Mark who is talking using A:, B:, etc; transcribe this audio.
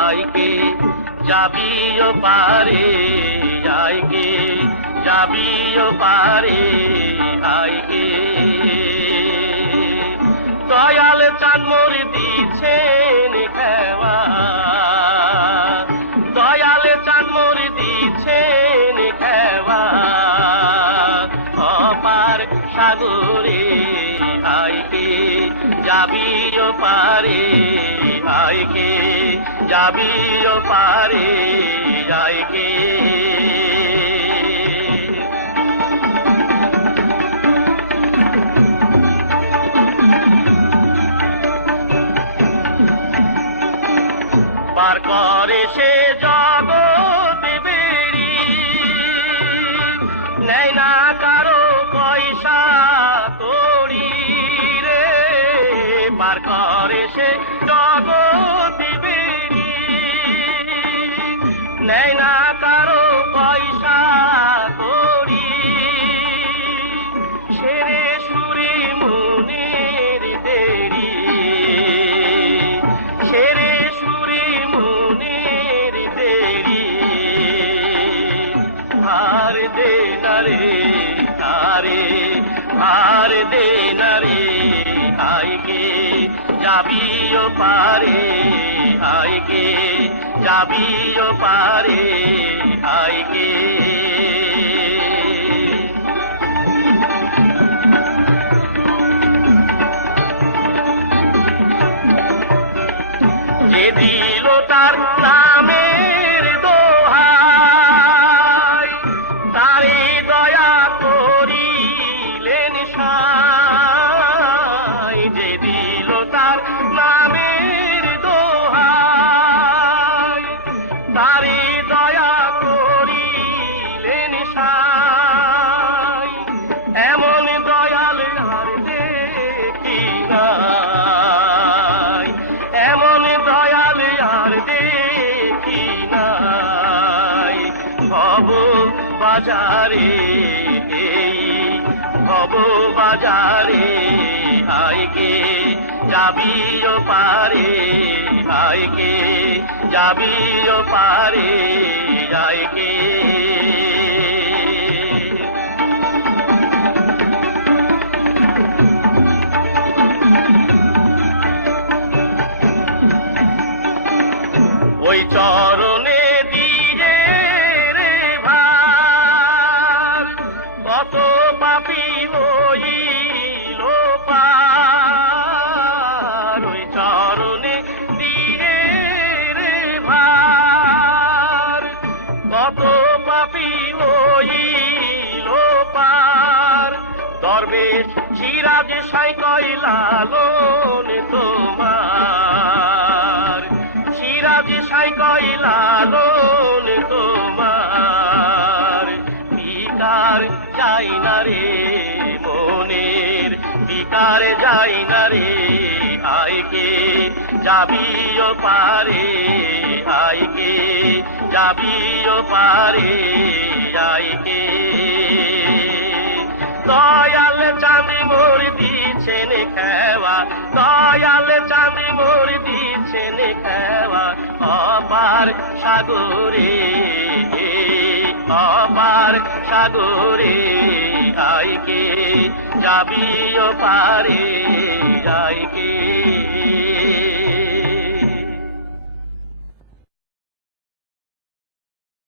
A: আইকে যাবিও পারে আইকে যাবিও পারে আইকে সাগরে আইকে যাবিও পারে আইকে যাবিও পারে আইকে পার করে সে জগৎ ভার দে নারে আইকে যাবিও পারে আইকে যাবিও পারে আইকে যে দিল তার নামের বাজারে এই ভব বাজারে আইকে যাবিও পারে আইকে যাবিও পারে আইকে ওই চরণে কত পাপি হইল পার। ওই চরণে দিয়ে রে ভার। কত পাপি হইল পার। দরবেশ সিরাজ সাই কইলালন তোমার। সিরাজ সাই কইলালন তোমার। যাই না রে মনের, বিকার যাই না রে আইকে যাবিও পারে আইকে যাবিও পারে আইকে দয়াল চাঁদি মোর দিছেন খেওয়া, দয়াল চাঁদি মোর দিছেন খেওয়া, অপার সাগরে অপার সাগরে আইকে যাবিও পারে আইকে